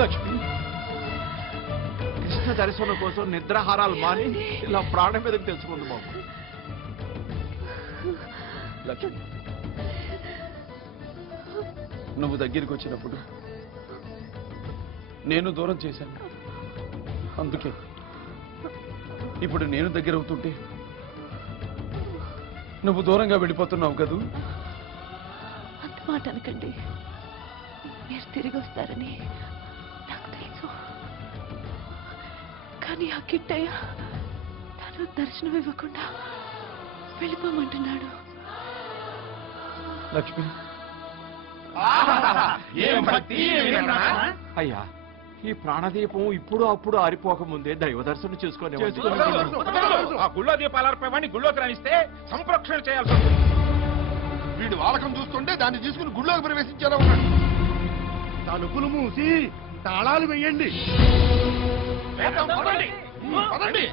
లక్ష్మి, కృష్ణ దర్శనం కోసం నిద్రాహారాలు మాని ఇలా ప్రాణం మీదకి తెలుసుకుంది బాబు. లక్ష్మి, నువ్వు దగ్గరికి వచ్చినప్పుడు నేను దూరం చేశాను. అందుకే ఇప్పుడు నేను దగ్గర అవుతుంటే నువ్వు దూరంగా వెళ్ళిపోతున్నావు కదూ. అంత మాట అనకండి. మీరు తిరిగి వస్తారని నాకు తెలుసు. కానీ ఆ కిట్టయ్య తను దర్శనం ఇవ్వకుండా వెళ్ళిపోమంటున్నాడు. లక్ష్మి, అయ్యా, ఈ ప్రాణదీపం ఇప్పుడు అప్పుడు ఆరిపోకముందే దైవ దర్శనం చేసుకునే ఆ గుళ్ళో దీపాలర్పేవాడిని గుళ్ళోకి రాణిస్తే సంప్రోక్షణ చేయాల్సి వస్తుంది. వీడు వాలకం చూస్తుంటే దాన్ని తీసుకుని గుళ్ళోకి ప్రవేశించేలా ఉన్నాడు. తలుపులు మూసి తాళాలు వెయ్యండి. పదండి.